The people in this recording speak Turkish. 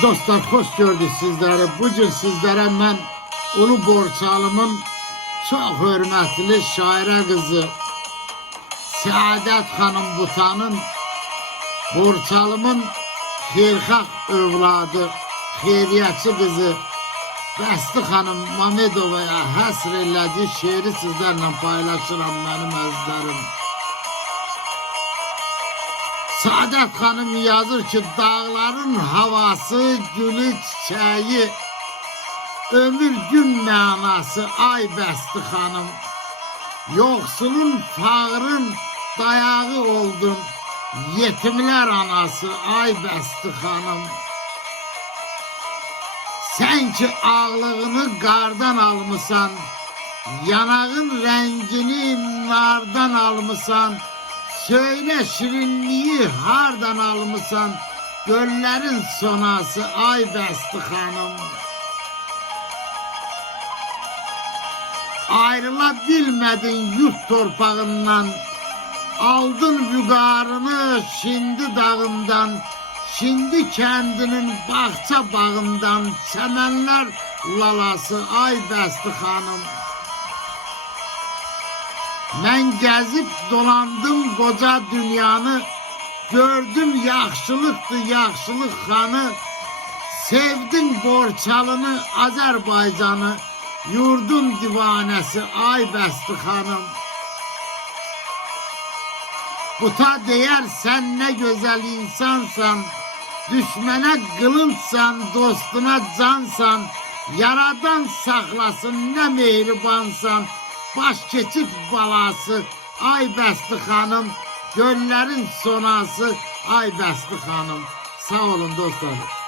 Dostlar, hoş gördük sizleri. Bugün sizlere ben Ulu Borçalı'nın çok hürmetli şaire kızı Saadet Hanım Butan'ın Borçalı'nın xeyirxah övladı, xeyriyatçı kızı Bəsti Hanım Mamedova'ya həsr elədiyi şeiri sizlerle paylaşıram benim əzizlərim. Saadet Hanım yazır ki, dağların havası, gülü, çiçeği, ömür gün mənası, ay Bəsti Hanım. Yoksulun, fağırın dayağı oldun, yetimler anası, ay Bəsti Hanım. Sen ki ağlığını qardan almışsan, yanağın rengini nardan almışsan, söyle şirinliği hardan almışsan, göllerin sonası, ay Bəsti Hanım. Ayrıla bilmedin yurt torpağından, aldın vügarını şimdi dağından, şimdi kendinin bahçe bağından, çemenler lalası, ay Bəsti Hanım. Ben gezip dolandım koca dünyanı, gördüm yaxşılıktı yaxşılık hanı, sevdim Borçalını, Azerbaycan'ı, yurdun divanesi, ay Bəsti Hanım. Buta değer sen ne güzel insansan, düşmene kılınçsan, dostuna cansan, yaradan saklasın ne mehribansan, baş keçip balası, ay Bəsti Hanım, göllerin sonası, ay Bəsti Hanım. Sağ olun dostlar.